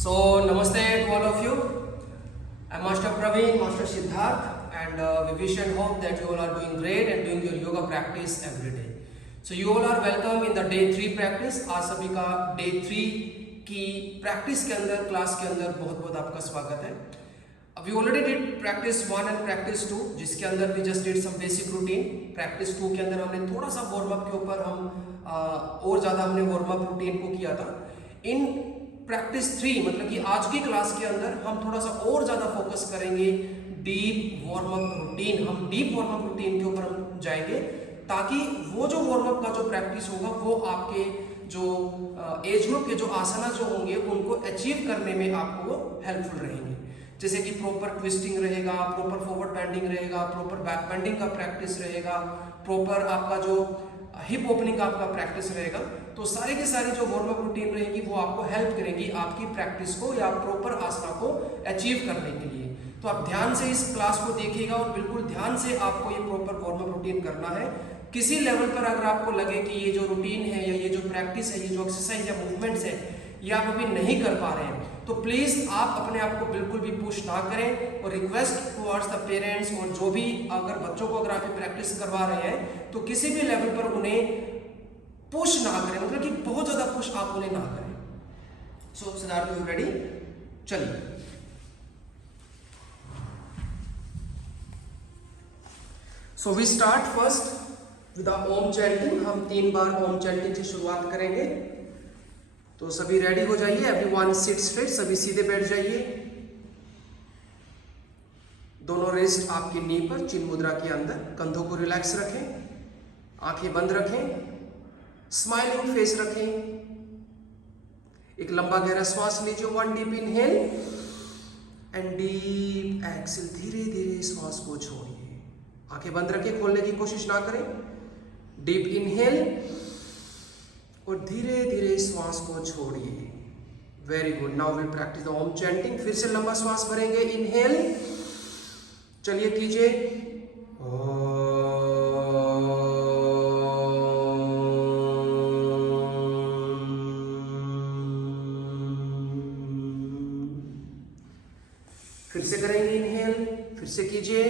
So, namaste to all of you. I'm Master Praveen, Master Siddharth, and we wish and hope that you all are doing great and doing your yoga practice every day. So, you all are welcome in the day 3 practice. आज सभी का day 3 की practice के अंदर, class के अंदर बहुत बहुत आपका स्वागत है. We already did practice 1 and practice 2, जिसके अंदर we just did some basic routine. Practice 2 के अंदर हमने थोड़ा सा warm up के ऊपर और ज़्यादा हमने warm up routine को किया था. In प्रैक्टिस 3 मतलब कि आज की क्लास के अंदर हम थोड़ा सा और ज़्यादा फोकस करेंगे डीप वार्म अप रूटीन. हम डीप वार्म अप रूटीन के ऊपर हम जाएंगे ताकि वो जो वार्म अप का जो प्रैक्टिस होगा वो आपके जो एज ग्रुप के जो आसना जो होंगे उनको अचीव करने में आपको हेल्पफुल रहेंगे. जैसे कि प्रॉपर ट्विस्टिंग रहेगा, प्रॉपर फॉरवर्ड बैंडिंग रहेगा, प्रॉपर बैक बैंडिंग का प्रैक्टिस रहेगा, प्रॉपर आपका जो हिप ओपनिंग का आपका प्रैक्टिस रहेगा. तो सारी की सारी जो वार्म अप रूटीन रहेगी वो आपको हेल्प करेंगी आपकी प्रैक्टिस को या प्रॉपर आसना को अचीव करने के लिए. तो आप ध्यान से इस क्लास को देखिएगा और बिल्कुल ध्यान से आपको ये प्रॉपर वार्म अप रूटीन करना है. किसी लेवल पर अगर आपको लगे कि ये जो रूटीन है या ये जो प्रैक्टिस है, ये जो एक्सरसाइज या मूवमेंट्स है ये आप अभी नहीं कर पा रहे हैं तो प्लीज आप अपने आप को बिल्कुल भी पुश ना करें. और रिक्वेस्ट टुवर्ड्स द पेरेंट्स और जो भी अगर बच्चों को अगर आप प्रैक्टिस करवा रहे हैं तो किसी भी लेवल पर उन्हें पुश ना करें, मतलब कि बहुत ज्यादा पुश आप उन्हें ना करें. So Siddharth, you ready? चलिए. So we start first with Om chanting. हम 3 बार ओम चैंटिंग से शुरुआत करेंगे. तो सभी रेडी हो जाइए. एवरीवन सिट स्ट्रेट, सभी सीधे बैठ जाइए. दोनों रिस्ट आपकी नी पर, चिन मुद्रा के अंदर. कंधों को रिलैक्स रखें, आंखें बंद रखें, स्माइलिंग फेस रखें. एक लंबा गहरा श्वास लीजिए. 1 deep inhale and deep exhale. धीरे धीरे श्वास को छोड़िए. आंखें बंद रखें, खोलने की कोशिश ना करें. डीप इनहेल और धीरे धीरे श्वास को छोड़िए. Very good. Now will practice the Om chanting. फिर से लंबा श्वास भरेंगे. इनहेल, चलिए कीजिए. फिर से करेंगे इनहेल, फिर से कीजिए.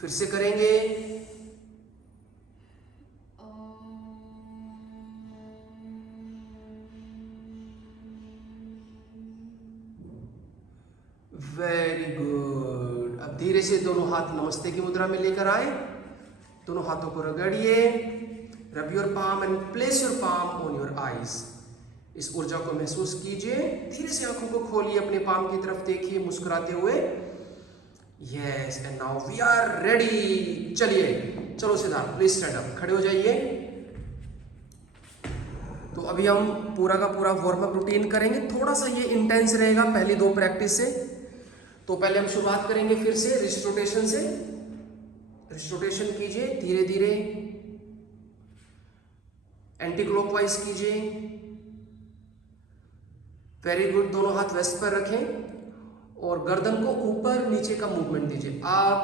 फिर से करेंगे. Very good. अब धीरे से दोनों हाथ नमस्ते की मुद्रा में लेकर आए. दोनों हाथों को रगड़िए. Rub your palm and place your palm on your eyes. इस ऊर्जा को महसूस कीजिए. धीरे से आंखों को खोलिए, अपने पाम की तरफ देखिए मुस्कुराते हुए. Yes, and now we are ready. चलिए, चलो सिद्धार्थ प्लीज स्टैंड अप, खड़े हो जाइए. तो अभी हम पूरा का पूरा वार्म अप रूटीन करेंगे. थोड़ा सा ये इंटेंस रहेगा पहली 2 प्रैक्टिस से. तो पहले हम शुरुआत करेंगे फिर से रिस्ट रोटेशन से. रिस्ट रोटेशन कीजिए धीरे धीरे. एंटी क्लॉकवाइज कीजिए. Very good. दोनों हाथ वेस्ट पर रखें और गर्दन को ऊपर नीचे का मूवमेंट दीजिए. Up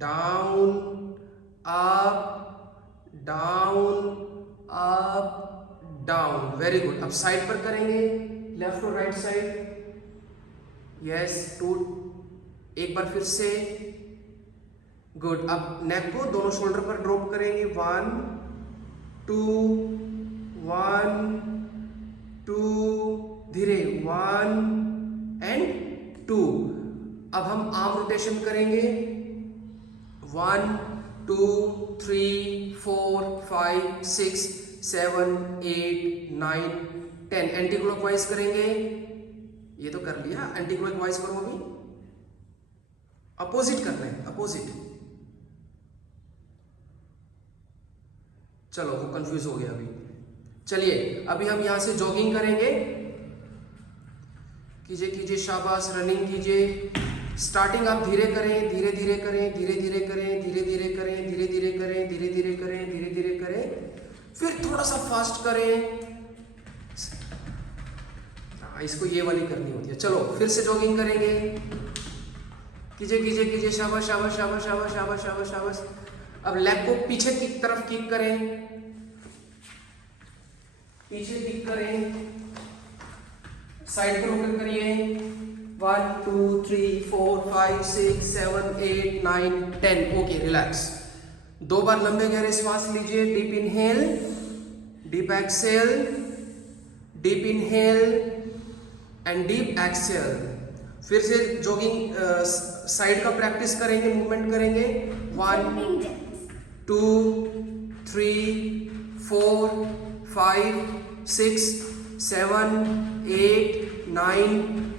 down, up down, up down. Very good. अब साइड पर करेंगे, लेफ्ट और राइट साइड. यस, 2. एक बार फिर से. गुड. अब नेक को दोनों शोल्डर पर ड्रॉप करेंगे. 1 2 1 2. धीरे 1 एंड 2. अब हम आर्म रोटेशन करेंगे. 1 2 3 4 5 6 7 8 9 10. एंटी क्लॉकवाइज करेंगे. ये तो कर लिया. एंटी क्लॉकवाइज करो. अभी अपोजिट करना है, अपोजिट. चलो, वो कंफ्यूज हो गया अभी. चलिए, अभी हम यहां से जॉगिंग करेंगे. कीजिए कीजिए, शाबाश. रनिंग कीजिए. स्टार्टिंग आप धीरे करें, धीरे धीरे करें, धीरे धीरे करें, धीरे धीरे करें, धीरे धीरे करें, धीरे धीरे करें, धीरे धीरे करें. फिर थोड़ा सा फास्ट करें. इसको ये वाली करनी होती है. चलो, फिर से जॉगिंग करेंगे. कीजिए कीजिए कीजिए. शाबाश शाबाश शाबाश शाबाश शाबाश शाबाश शाबाश. अब लेग को पीछे की तरफ किक करें, पीछे किक करें, साइड पर होकर करिए। 1 2 3 4 5 6 7 8 9 10। Okay, relax. 2 बार लंबे गहरे श्वास लीजिए। Deep inhale, deep exhale, deep inhale and deep exhale. फिर से जॉगिंग साइड का प्रैक्टिस करेंगे, मूवमेंट करेंगे। 1 2 3 4 5 6 7 8 9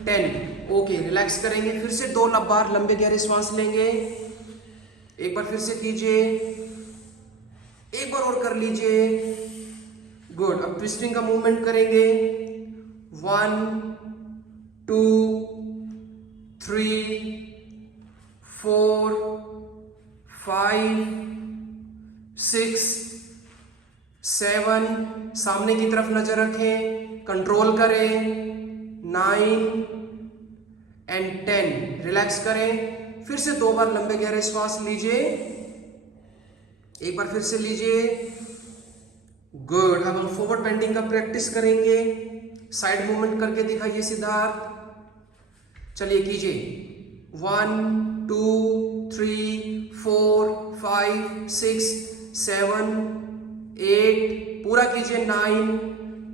10। ओके, रिलैक्स करेंगे। फिर से 2 बार लंबे गहरे श्वास लेंगे। एक बार फिर से कीजिए, एक बार और कर लीजिए। गुड। अब ट्विस्टिंग का मूवमेंट करेंगे। 1 2 3 4 5 6 7। सामने की तरफ नजर रखें, कंट्रोल करें। 9 एंड 10। रिलैक्स करें। फिर से 2 बार लंबे गहरे श्वास लीजिए। एक बार फिर से लीजिए। गुड। अब हम फॉरवर्ड बेंडिंग का प्रैक्टिस करेंगे। साइड मूवमेंट करके दिखाइए सिद्धार्थ। चलिए कीजिए। 1 2 3 4 5 6 7 8। पूरा कीजिए। 9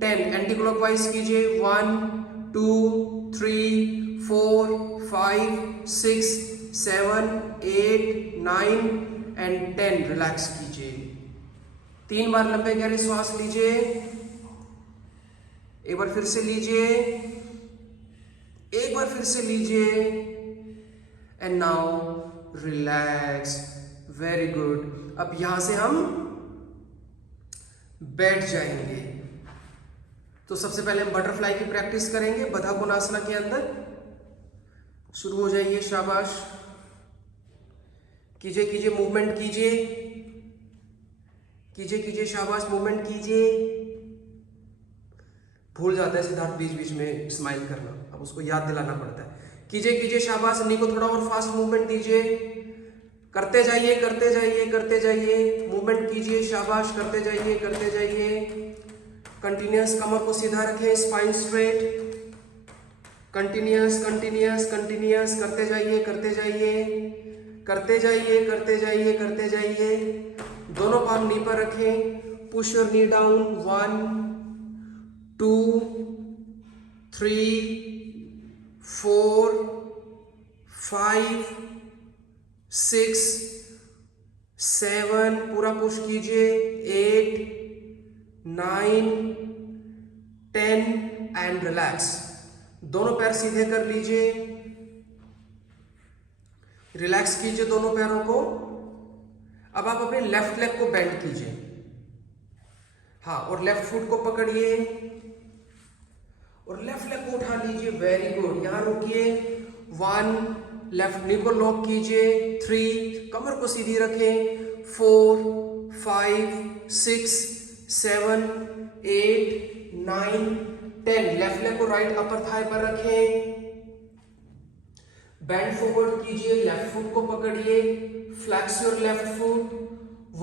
10। एंटी क्लॉकवाइज कीजिए। 1 2 3 4 5 6 7 8 9 एंड 10। रिलैक्स कीजिए। 3 बार लंबे गहरे श्वास लीजिए। एक बार फिर से लीजिए, एक बार फिर से लीजिए and now relax. Very good. अब यहां से हम बैठ जाएंगे। तो सबसे पहले हम बटरफ्लाई की प्रैक्टिस करेंगे। बधा कोणासना के अंदर शुरू हो जाइए। शाबाश। कीजिए कीजिए, मूवमेंट कीजिए, कीजिए कीजिए। शाबाश, मूवमेंट कीजिए। भूल जाता है सिद्धार्थ बीच बीच में स्माइल करना, अब उसको याद दिलाना पड़ता है। कीजिए कीजिए। शाबाश। नी को थोड़ा और फास्ट मूवमेंट दीजिए। करते जाइए, करते जाइए, करते जाइए। मूवमेंट कीजिए। शाबाश, करते जाइए, करते जाइए। कंटिन्यूअस। कमर को सीधा रखें, spine straight. Continuous, continuous, continuous. करते जाइए, करते जाइए, करते जाइए, करते जाइए, करते जाइए। दोनों पाम नी पर रखें। Push your knee down. 1 2 3 4 5 6 7। पूरा पुश कीजिए। 8 9 10 एंड रिलैक्स। दोनों पैर सीधे कर लीजिए। रिलैक्स कीजिए दोनों पैरों को। अब आप अपने लेफ्ट लेग को बेंड कीजिए। हाँ, और लेफ्ट फुट को पकड़िए और लेफ्ट लेग को उठा लीजिए। Very good. यहां रुकिए। 1 लेफ्ट नी को लॉक कीजिए। 3 कमर को सीधी रखें। 4 5 6 7 8 9 10। लेफ्ट लेग को राइट अपर थाई पर रखें। बैंड फॉरवर्ड कीजिए। लेफ्ट फुट को पकड़िए। Flex your left foot.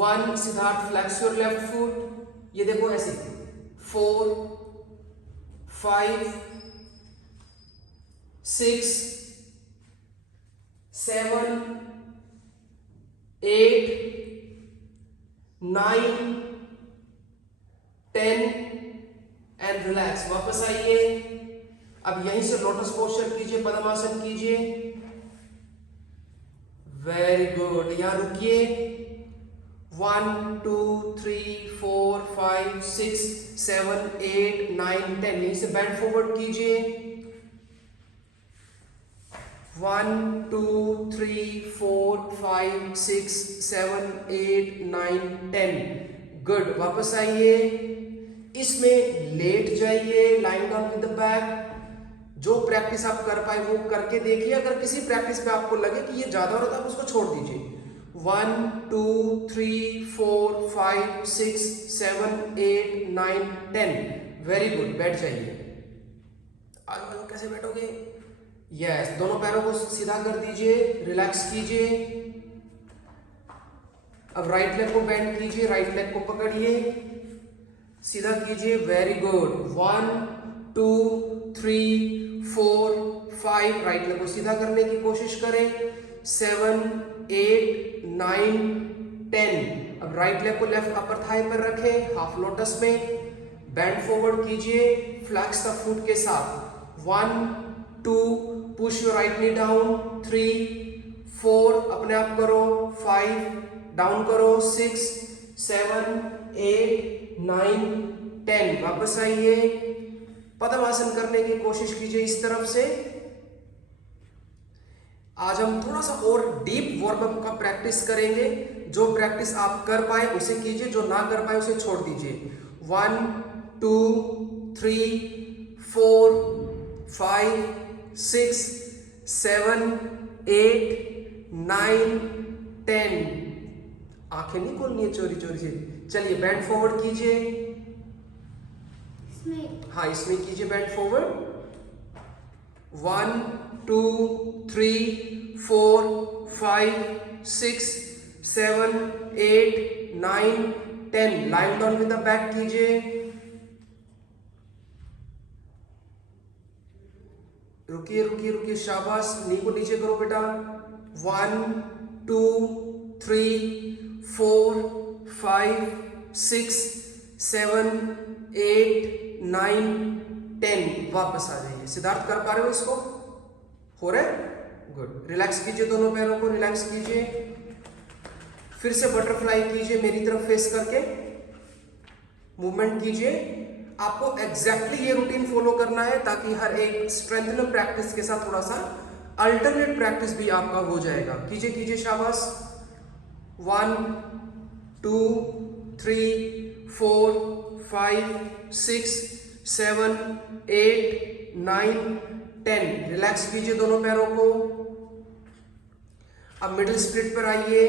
1 Siddharth, flex your left foot. ये देखो ऐसे। 4 5 6 7 8 9 10 एंड रिलैक्स। वापस आइए। अब यहीं से लोटस पोस्चर कीजिए, पद्मासन कीजिए। Very good. यहां रुकिए। 1 2 3 4 5 6 7 8 9 10। यहीं से बैंड फॉरवर्ड कीजिए। 1 2 3 4 5 6 7 8 9 10। गुड। वापस आइए। इसमें लेट जाइए, lying down with the back. जो प्रैक्टिस आप कर पाए वो करके देखिए। अगर किसी प्रैक्टिस पे आपको लगे कि ये ज्यादा हो रहा था, आप उसको छोड़ दीजिए। 1 2 3 4 5 6 7 8 9 10। Very good. बैठ जाइए। आगे कैसे बैठोगे? यस। दोनों पैरों को सीधा कर दीजिए। रिलैक्स कीजिए। अब राइट लेग को बेंड कीजिए, राइट लेग को पकड़िए, सीधा कीजिए, वेरी गुड। 1 2 3 4 5, राइट लेग को सीधा करने की कोशिश करें, 7 8 9 10। अब राइट लेग को लेफ्ट अपर थाई पर रखें, हाफ लोटस में, बैंड फॉरवर्ड कीजिए फ्लैक्स द फुट के साथ, 1 2, push your right knee down, 3 4, अपने आप करो, 5, डाउन करो, 6 7 8 9 10, वापस आइए, पद्मासन करने की कोशिश कीजिए इस तरफ से। आज हम थोड़ा सा और डीप वार्म अप का प्रैक्टिस करेंगे। जो प्रैक्टिस आप कर पाए उसे कीजिए, जो ना कर पाए उसे छोड़ दीजिए। 1 2 3 4 5 6 7 8 9 10। आंखें नहीं खोलनी है चोरी चोरी से। चलिए बैंड फॉरवर्ड कीजिए, हाँ इसमें कीजिए bend forward. 1 2 3 4 5 6 7 8 9 10, line down with the back कीजिए, रुकिए रुकिए रुकिए, शाबाश, नी को नीचे करो बेटा। 1 2 3 4 5 6 7 8 9 10, वापस आ जाइए। सिद्धार्थ कर पा रहे हो इसको? हो रहा है? गुड। रिलैक्स कीजिए, दोनों पैरों को रिलैक्स कीजिए, फिर से बटरफ्लाई कीजिए मेरी तरफ फेस करके, मूवमेंट कीजिए। आपको एग्जैक्टली ये रूटीन फॉलो करना है ताकि हर एक स्ट्रेंथनिंग प्रैक्टिस के साथ थोड़ा सा अल्टरनेट प्रैक्टिस भी आपका हो जाएगा। कीजिए कीजिए, शाबाश। 1 2 3 4 5 6 7 8 9 10, रिलैक्स कीजिए दोनों पैरों को। अब मिडिल स्प्लिट पर आइए,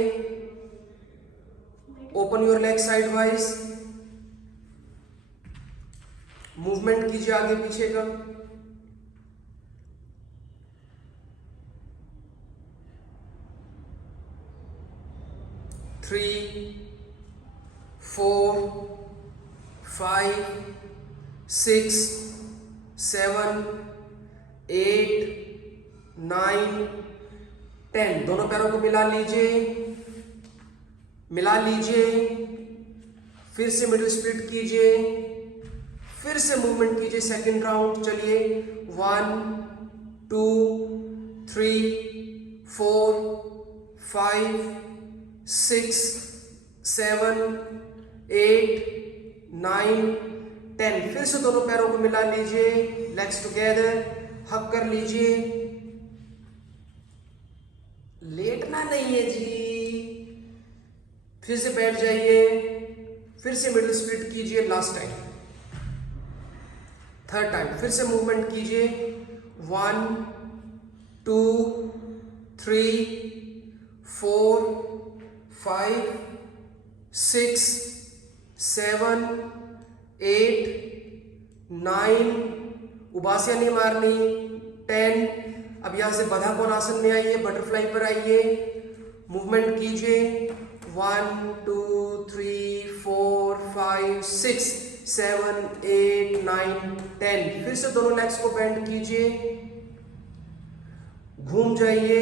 open your leg side wise, movement कीजिए आगे पीछे का। थ्री 4 5 6 7 8 9 10, दोनों पैरों को मिला लीजिए, मिला लीजिए, फिर से मिडिल स्प्लिट कीजिए, फिर से मूवमेंट कीजिए सेकंड राउंड। चलिए 1 2 3 4 5 6 7 8 9 10, फिर से दोनों पैरों को मिला लीजिए, लेग्स टुगेदर, हक कर लीजिए। लेटना नहीं है जी, फिर से बैठ जाइए, फिर से मिडिल स्प्लिट कीजिए, लास्ट टाइम, थर्ड टाइम, फिर से मूवमेंट कीजिए। 1 2 3 4 5 6 7 8 9, उबासियां नहीं मारनी, 10। अब यहां से बधा कोणासन में आइए, बटरफ्लाई पर आइए, मूवमेंट कीजिए। 1 2 3 4 5 6 7 8 9 10, फिर से दोनों लेग्स को बेंड कीजिए, घूम जाइए,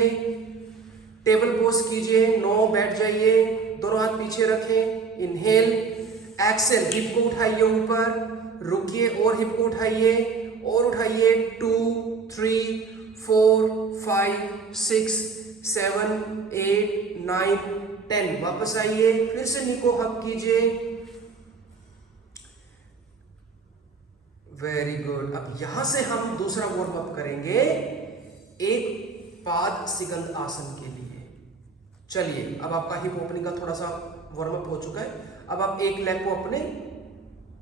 टेबल पोज कीजिए, 9 बैठ जाइए, दोनों हाथ पीछे रखें, इनहेल, एक्सेल, हिप को उठाइए ऊपर, रुकिए और हिप को उठाइए और उठाइए, 2 3 4 5 6 7 8 9 10, वापस आइए, फिर से नी को हक कीजिए, वेरी गुड। अब यहां से हम दूसरा वार्म अप करेंगे एक पाद सिगंध आसन के लिए। चलिए, अब आपका हिप ओपनिंग का थोड़ा सा वार्म अप हो चुका है। अब आप एक लेग को अपने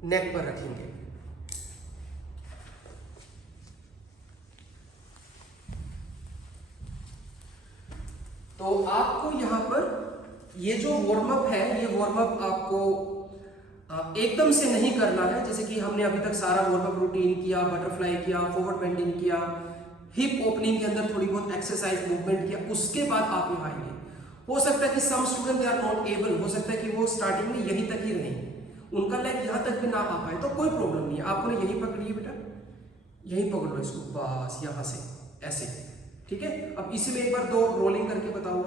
नेक पर रखेंगे, तो आपको यहां पर ये जो वार्म अप है, ये वार्म अप आपको एकदम से नहीं करना है। जैसे कि हमने अभी तक सारा वार्म अप रूटीन किया, बटरफ्लाई किया, फॉरवर्ड बेंडिंग किया, हिप ओपनिंग के अंदर थोड़ी बहुत एक्सरसाइज मूवमेंट किया, उसके बाद आप यहाँ आएंगे। हो सकता है कि some student they are not able, हो सकता है कि वो स्टार्टिंग में यहीं तक ही रहे, उनका लेग यहाँ तक भी ना आ पाए, तो कोई प्रॉब्लम नहीं है, आपने यहीं पकड़िए बेटा, यहीं पकड़ लो इसको, बस यहाँ से ऐसे, ठीक है। अब इसी में एक बार 2 रोलिंग करके बताओ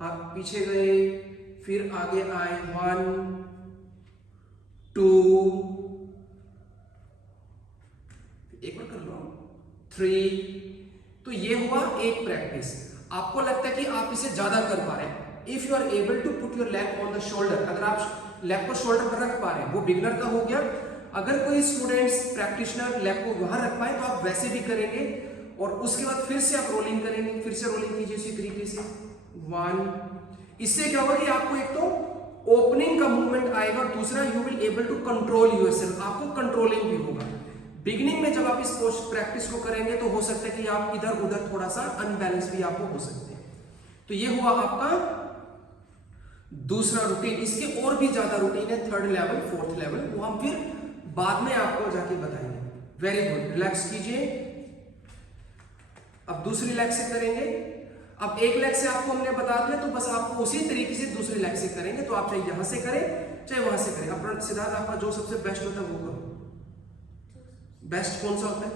आप पीछे गए, फिर आगे आए, 1 2, एक बार कर लो 3। तो ये हुआ एक प्रैक्टिस। आपको लगता है कि आप इसे ज्यादा कर पा रहे हैं, if you are able to put your leg on the shoulder, अगर आप लेग को शोल्डर पर रख पा रहे हैं, वो बिगनर का हो गया। अगर कोई स्टूडेंट्स प्रैक्टिशनर लेग को वहां रख पाए तो आप वैसे भी करेंगे, और उसके बाद फिर से आप रोलिंग करेंगे, फिर से रोलिंग कीजिए इसी तरीके से 1। इससे क्या होगा कि आपको एक तो ओपनिंग का मूवमेंट आएगा, और दूसरा you will able to control yourself, आपको कंट्रोलिंग भी होगा। बिगिनिंग में जब आप इस प्रैक्टिस को करेंगे तो हो सकता है कि आप इधर उधर थोड़ा सा अनबैलेंस भी आपको हो सकते हैं। तो ये हुआ आपका दूसरा रूटीन। इसके और भी ज्यादा रूटीन है, 3rd लेवल 4th लेवल, वो हम फिर बाद में आपको जाके बताएंगे। वेरी गुड, रिलैक्स कीजिए। अब दूसरी लेग से करेंगे। अब एक लेग से आपको हमने बता दिया, तो बस आपको उसी तरीके से दूसरी लेग से करेंगे। तो आप चाहे यहां से करें चाहे वहां से करें, अपना सिद्धार्थ आपका जो सबसे बेस्ट होता है वो करो। बेस्ट कौन सा होता है,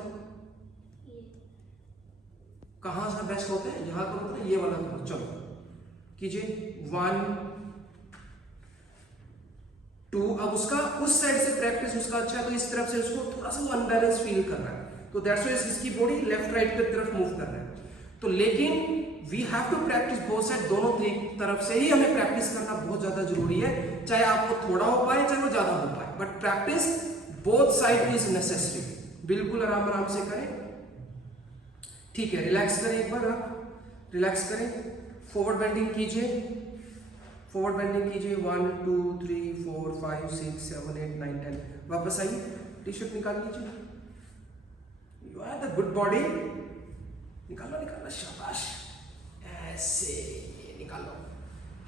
कहां सा बेस्ट होता है, यहां करो तो ये वाला करो। चलो कीजिए 1 2। अब उसका उस साइड से प्रैक्टिस उसका अच्छा है, तो इस तरफ से उसको थोड़ा सा अनबैलेंस फील कर रहा है, तो दैट्स व्हाई इसकी बॉडी लेफ्ट राइट की तरफ मूव कर रहा है। तो लेकिन we have to practice both side, दोनों तरफ से ही हमें प्रैक्टिस करना बहुत ज्यादा जरूरी है, चाहे आपको थोड़ा हो पाए चाहे वो ज्यादा हो पाए, but practice both side is necessary. बिल्कुल आराम आराम से करें, ठीक है। रिलैक्स करें, एक बार आप रिलैक्स करें, फॉरवर्ड बेंडिंग कीजिए, फॉरवर्ड बेंडिंग कीजिए 1 2 3 4 5 6 7 8 9 10। वापस आइए, टी शर्ट निकाल लीजिए, you are the good body, निकालो निकालो, शाबाश, ऐसे निकालो।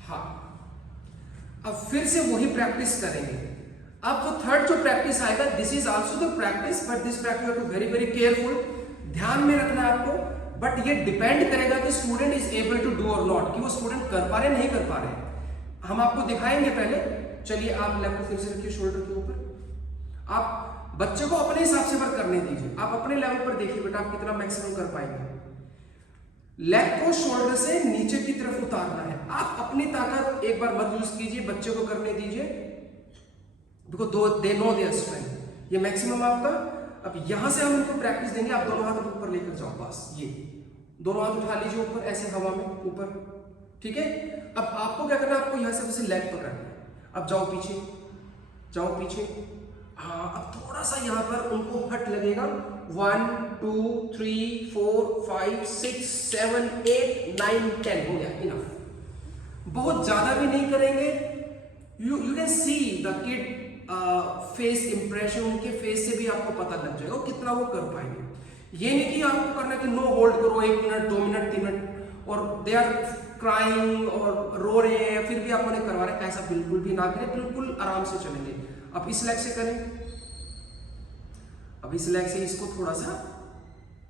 हाँ, अब फिर से वही प्रैक्टिस करेंगे। अब जो थर्ड जो प्रैक्टिस आएगा, this is also the practice, but this practice you have to very very careful, ध्यान में रखना है आपको। बट ये डिपेंड करेगा कि student is able to do और नॉट, कि वो स्टूडेंट कर पा रहे नहीं कर पा रहे। हम आपको दिखाएंगे पहले। चलिए आप लेग को फिर से रखिए शोल्डर के ऊपर, आप बच्चे को अपने हिसाब से वर्क करने दीजिए, आप अपने लेवल पर देखिए बेटा आप कितना मैक्सिमम कर पाएंगे। लेग को शोल्डर से नीचे की तरफ उतारना है, आप अपनी ताकत एक बार मत यूज कीजिए, बच्चे को करने दीजिए, because they know their strength. ये मैक्सिमम आपका। अब यहां से हम इनको प्रैक्टिस देंगे, आप दोनों हाथ ऊपर लेकर जाओ, बस ये दोनों हाथ उठा लीजिए ऊपर, ऐसे हवा में ऊपर, ठीक है। अब आपको क्या करना है, आपको यहां से बस लेग पकड़ना है। अब जाओ पीछे, जाओ पीछे, हाँ। अब थोड़ा सा यहां पर उनको हट लगेगा, 1 2 3 4 5 6 7 8 9 10 हो गया, इनफ। बहुत ज्यादा भी नहीं करेंगे। You can see the kid face impression, उनके फेस से भी आपको पता लग जाएगा कितना वो कर पाएंगे। ये नहीं कि आपको करना कि नो होल्ड करो 1 मिनट 2 मिनट 3 मिनट और दे आर क्राइंग और रो रहे हैं फिर भी आप उन्हें करवा रहे हैं, ऐसा बिल्कुल भी ना करें, बिल्कुल आराम से चलेंगे। अब इस लेग से करें, अब इस लेग से इसको थोड़ा सा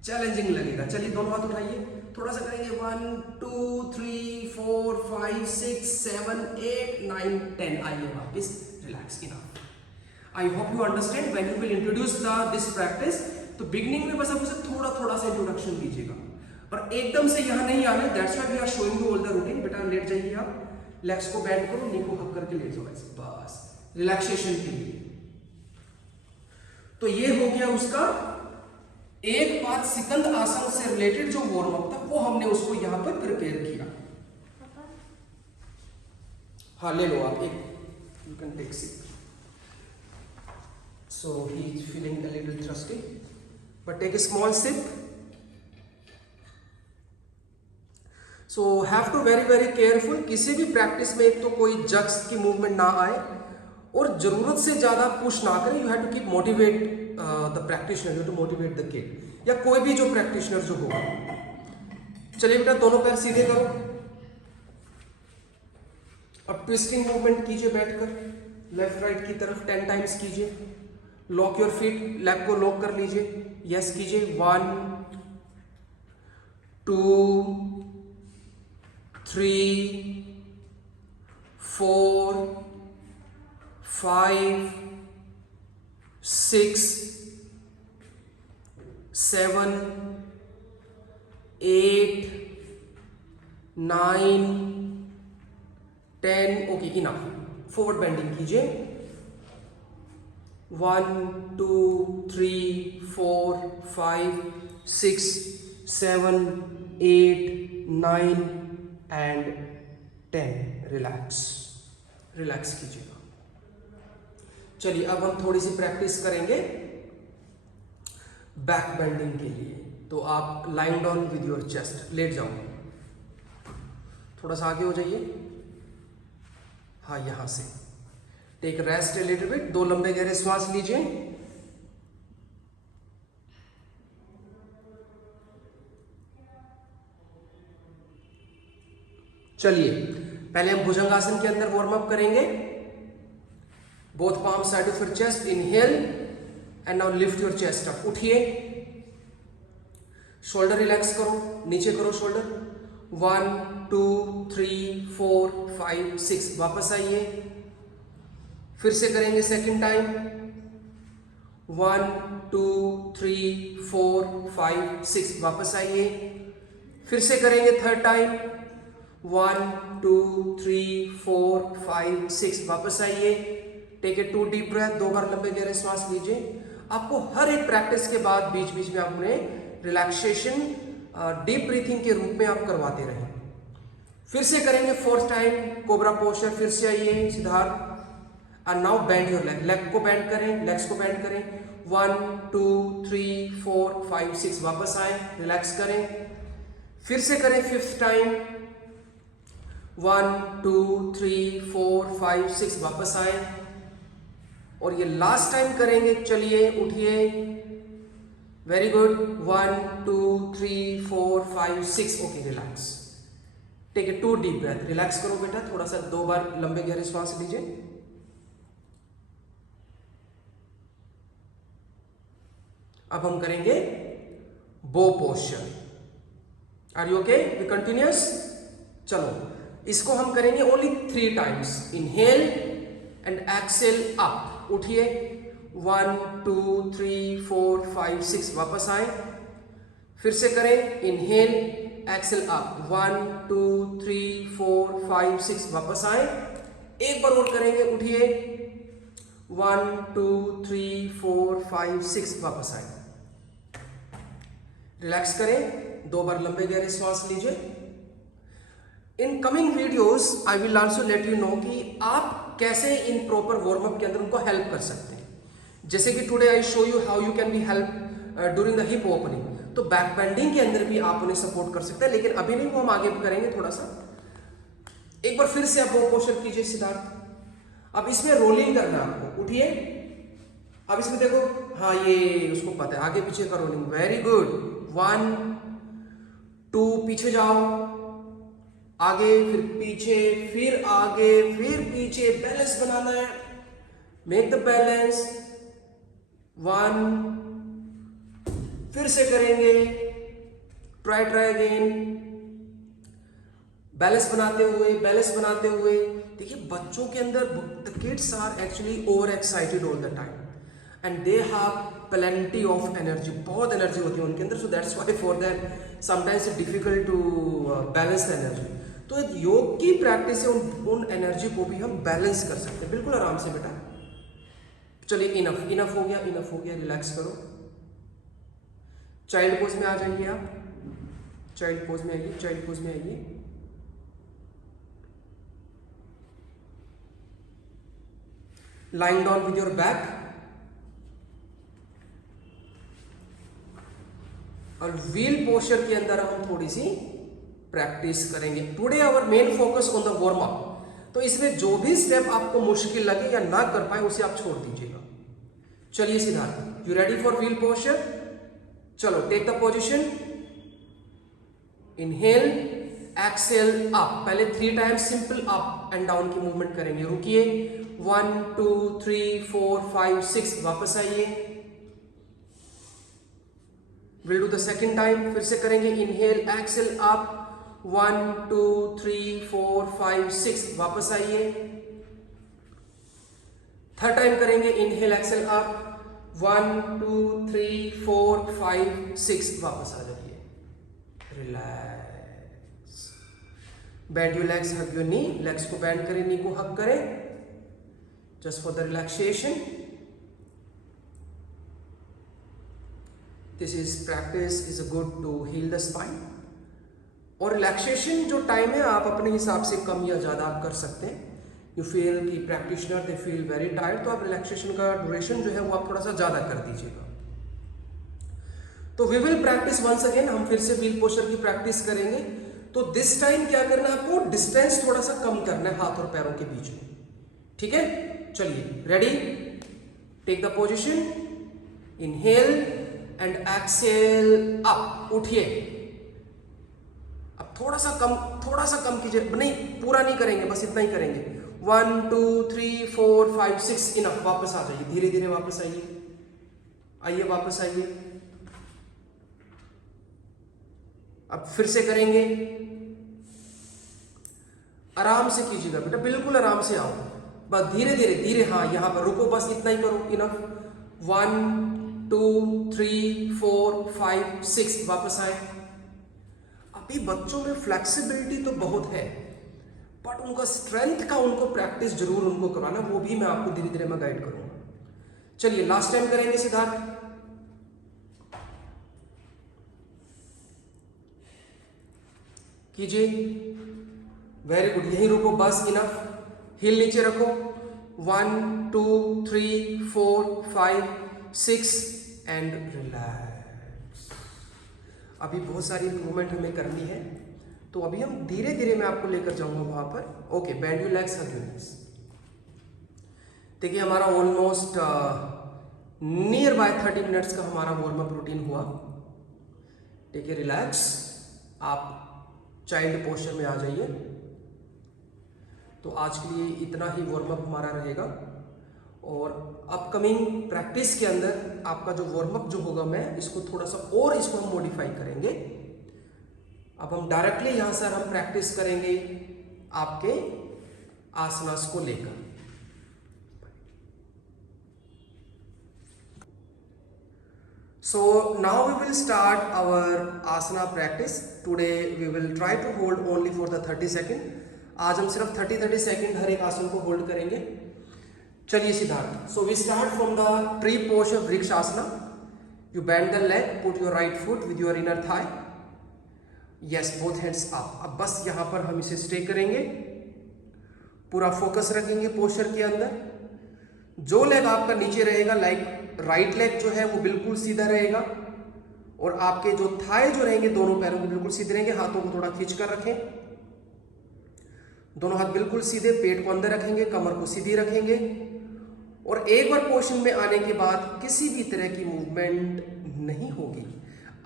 चैलेंजिंग लगेगा। चलिए दोनों हाथ उठाइए, थोड़ा सा करेंगे 1 2 3 4 5 6 7 8 9 10। आइए वापस, relax, enough. I hope you understand when you will introduce this practice. तो बिगिनिंग में बस आप उसे थोड़ा थोड़ा सा इंट्रोडक्शन दीजिएगा और एकदम से यहां नहीं आना। That's why we are showing you all the routine. बेटा लेट जाइए, आप लेग्स को बेंड करो, नी को हक करके लेट जाओ ऐसे, बस रिलैक्सेशन के लिए। तो ये हो गया उसका एक बात, सिकंद आसन से रिलेटेड जो वार्म अप था वो हमने उसको यहां पर प्रिपेयर किया। हाँ ले लो आप एक, you can take sip. So he is feeling a little thirsty, but take a small sip. So have to very careful, किसी भी प्रैक्टिस में एक तो कोई जग्स की मूवमेंट ना आए और जरूरत से ज्यादा पुश ना करें। You have to keep motivate the practitioner, you to motivate the kid या कोई भी जो प्रैक्टिशनर जो होगा। चलिए बेटा दोनों पैर सीधे करो, अब ट्विस्टिंग मूवमेंट कीजिए बैठकर, लेफ्ट राइट की तरफ 10 टाइम्स कीजिए। लॉक योर फीट, लेग को लॉक कर लीजिए, यस कीजिए 1 2 3 4 5 6 7 8 9 10। Okay, enough. फॉरवर्ड बेंडिंग कीजिए। 1 2 3 4 5 6 7 8 9 एंड 10। रिलैक्स, रिलैक्स कीजिएगा। चलिए अब हम थोड़ी सी प्रैक्टिस करेंगे बैक बेंडिंग के लिए। तो आप line down with your chest, लेट जाओ, थोड़ा सा आगे हो जाइए। हाँ, यहां से take rest a little bit. 2 लंबे गहरे श्वास लीजिए। चलिए पहले हम भुजंगासन के अंदर वार्म अप करेंगे। Both palm side of your chest, inhale and now lift your chest up. उठिए, शोल्डर रिलैक्स करो, नीचे करो शोल्डर। 1 2 3 4 5 6। वापस आइए, फिर से करेंगे सेकंड टाइम। 1 2 3 4 5 6। वापस आइए, फिर से करेंगे थर्ड टाइम। 1 2 3 4 5 6। वापस आइए, टेक ए 2 डीप ब्रेथ। 2 बार लंबे गहरे श्वास लीजिए। आपको हर एक प्रैक्टिस के बाद बीच बीच में आप उन्हें रिलैक्सेशन डीप ब्रीथिंग के रूप में आप करवाते रहें। फिर से करेंगे फोर्थ टाइम कोबरा पोस्चर। फिर से आइए Siddharth, and now bend your leg. Leg को बेंड करें, लेग्स को बेंड करें। 1 2 3 4 5 6। वापस आए, रिलैक्स करें। फिर से करें फिफ्थ टाइम। 1 2 3 4 5 6। वापस आए, और ये लास्ट टाइम करेंगे। चलिए उठिए, very good. 1 2 3 4 5 6। Okay, relax. Take a 2 deep breath. Relax करो बेटा, थोड़ा सा 2 बार लंबे गहरे श्वास लीजिए। अब हम करेंगे bow posture. Are you okay? We continuous. चलो इसको हम करेंगे only 3 times. Inhale and exhale up. उठिए, 1 2 3 4 5 6। वापस आए, फिर से करें। Inhale, exhale up. 1 2 3 4 5 6। वापस आए, एक बार और करेंगे। उठिए, 1 2 3 4 5 6। वापस आए, रिलैक्स करें। 2 बार लंबे गहरे श्वास लीजिए। In coming videos I will also let you know कि आप कैसे इन प्रॉपर वार्म अप के अंदर उनको हेल्प कर सकते हैं। जैसे कि today I show you how you can be help during the hip opening. तो बैक बेंडिंग के अंदर भी आप उन्हें सपोर्ट कर सकते हैं, लेकिन अभी नहीं, वो हम आगे करेंगे थोड़ा सा। एक बार फिर से आप वो पोस्चर कीजिए सिद्धार्थ। अब इसमें रोलिंग करना है आपको। उठिए, अब इसमें देखो, हाँ ये उसको पता है, आगे पीछे का रोलिंग। Very good. 1 2 पीछे जाओ, आगे फिर पीछे, फिर आगे फिर पीछे। बैलेंस बनाना है, मेक द बैलेंस। 1, फिर से करेंगे। Try again. बैलेंस बनाते हुए, बैलेंस बनाते हुए। देखिए बच्चों के अंदर the kids are actually over excited all the time and they have plenty of energy. बहुत एनर्जी होती है उनके अंदर। So that's why for that sometimes it's difficult to balance the energy. तो योग की प्रैक्टिस से उन एनर्जी को भी हम बैलेंस कर सकते हैं, बिल्कुल आराम से बेटा। चलिए इनफ, इनफ हो गया, इनफ हो गया। रिलैक्स करो। चाइल्ड पोज में आ जाइए आप। चाइल्ड पोज में आइए, चाइल्ड पोज में आइए। Lying down with your back, और व्हील पोस्चर के अंदर हम थोड़ी सी प्रैक्टिस करेंगे। Today our main focus on the warm up. तो इसमें जो भी स्टेप आपको मुश्किल लगे या ना कर पाए उसे आप छोड़ दीजिएगा। चलिए Siddharth, you ready for wheel posture? चलो take the position. Inhale, exhale up. पहले 3 times simple up and down की मूवमेंट करेंगे। रुकिए, 1 2 3 4 5 6। वापस आइए, will do the second time. फिर से करेंगे। Inhale, exhale up. 1 2 3 4 5 6, वापस आइए। थर्ड टाइम करेंगे, इनहेल एक्सेल अप, 1 2 3 4 5 6, वापस आ जाइए। Relax, bend your legs, hug your knee, legs को बेंड करें, नी को हग करें, just for the relaxation. This is practice is good to heal the spine. और रिलैक्सेशन जो टाइम है आप अपने हिसाब से कम या ज़्यादा आप कर सकते हैं। यू फील कि practitioner they feel very tired, तो आप रिलैक्सेशन का ड्यूरेशन जो है वो आप थोड़ा सा ज़्यादा कर दीजिएगा। तो we will practice once again, हम फिर से व्हील पोस्चर की प्रैक्टिस करेंगे। तो दिस टाइम क्या करना है आपको, डिस्टेंस थोड़ा सा कम करना है हाथ और पैरों के बीच में, ठीक है। चलिए, ready, take the position, inhale and exhale up, उठिए। अब थोड़ा सा कम कीजिए, नहीं पूरा नहीं करेंगे, बस इतना ही करेंगे। 1 2 3 4 5 6, इनफ। वापस आ जाइए, धीरे धीरे वापस आइए, आइए वापस आइए। अब फिर से करेंगे, आराम से कीजिएगा बेटा, बिल्कुल आराम से आओ, बस धीरे धीरे धीरे, हाँ यहां पर रुको, बस इतना ही करो, इनफ। 1 2 3 4 5 6, वापस आए। अभी बच्चों में फ्लेक्सिबिलिटी तो बहुत है, बट उनका स्ट्रेंथ का उनको प्रैक्टिस जरूर उनको कराना, वो भी मैं आपको धीरे धीरे मैं गाइड करूंगा। चलिए लास्ट टाइम करेंगे सिद्धार्थ, कीजिए, वेरी गुड, यहीं रुको, बस इनफ। हिल नीचे रखो, 1 2 3 4 5 6 एंड रिलैक्स। अभी बहुत सारी इंप्रूवमेंट हमें करनी है, तो अभी हम धीरे धीरे मैं आपको लेकर जाऊंगा वहां पर। Okay, bend your legs, hug your legs. देखिए हमारा ऑलमोस्ट नियर बाय 30 मिनट्स का हमारा वार्म अप रूटीन हुआ। देखिए रिलैक्स, आप चाइल्ड पोस्चर में आ जाइए। तो आज के लिए इतना ही वार्म अप हमारा रहेगा, और अपकमिंग प्रैक्टिस के अंदर आपका जो वार्म अप जो होगा, मैं इसको थोड़ा सा और इसको हम मॉडिफाई करेंगे। अब हम डायरेक्टली यहां से हम प्रैक्टिस करेंगे आपके आसनास को लेकर। So now we will start our asana practice. Today we will try to hold only for the 30 second. आज हम सिर्फ 30 सेकेंड हर एक आसन को होल्ड करेंगे। चलिए Siddharth, so we start from the tree posture, vriksha asana. You bend the leg, put your right foot with your inner thigh, yes, both hands up. अब बस यहां पर हम इसे स्टे करेंगे, पूरा फोकस रखेंगे पोस्चर के अंदर। जो लेग आपका नीचे रहेगा, लाइक राइट लेग जो है वो बिल्कुल सीधा रहेगा, और आपके जो थाई जो रहेंगे दोनों पैरों को बिल्कुल सीधे रहेंगे। हाथों को थोड़ा खींच कर रखें, दोनों हाथ बिल्कुल सीधे, पेट को अंदर रखेंगे, कमर को सीधी रखेंगे। और एक बार पोजीशन में आने के बाद किसी भी तरह की मूवमेंट नहीं होगी।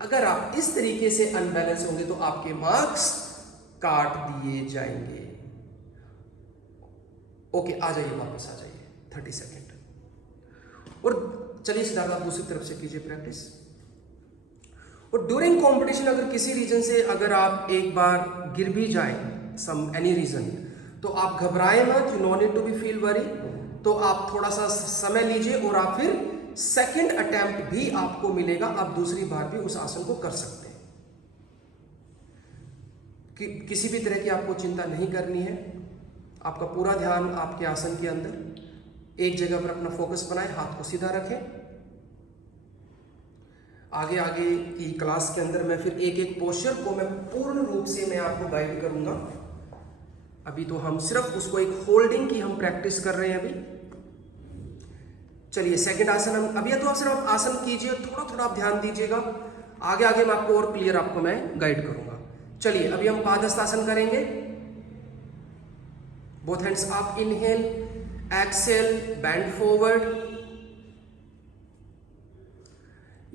अगर आप इस तरीके से अनबैलेंस होंगे तो आपके मार्क्स काट दिए जाएंगे। ओके, आ जाइए, वापस आ जाइए, 30 सेकेंड। और चलिए सिद्धार्थ, आप दूसरी तरफ से कीजिए प्रैक्टिस। और ड्यूरिंग कंपटीशन अगर किसी रीजन से अगर आप एक बार गिर भी जाएं, सम एनी रीजन, तो आप घबराए मत, you no need to be feel worry. तो आप थोड़ा सा समय लीजिए, और आप फिर सेकंड अटेम्प्ट भी आपको मिलेगा, आप दूसरी बार भी उस आसन को कर सकते हैं। किसी भी तरह की आपको चिंता नहीं करनी है, आपका पूरा ध्यान आपके आसन के अंदर, एक जगह पर अपना फोकस बनाएं, हाथ को सीधा रखें। आगे आगे की क्लास के अंदर मैं फिर एक एक पोस्चर को मैं पूर्ण रूप से मैं आपको गाइड करूंगा। अभी तो हम सिर्फ उसको एक होल्डिंग की हम प्रैक्टिस कर रहे हैं अभी। चलिए सेकंड आसन हम अभी, तो आप सिर्फ आसन कीजिए, थोड़ा थोड़ा आप ध्यान दीजिएगा, आगे आगे मैं आपको और क्लियर आपको मैं गाइड करूंगा। चलिए अभी हम पादहस्तासन करेंगे, both hands up, inhale, exhale, bend forward,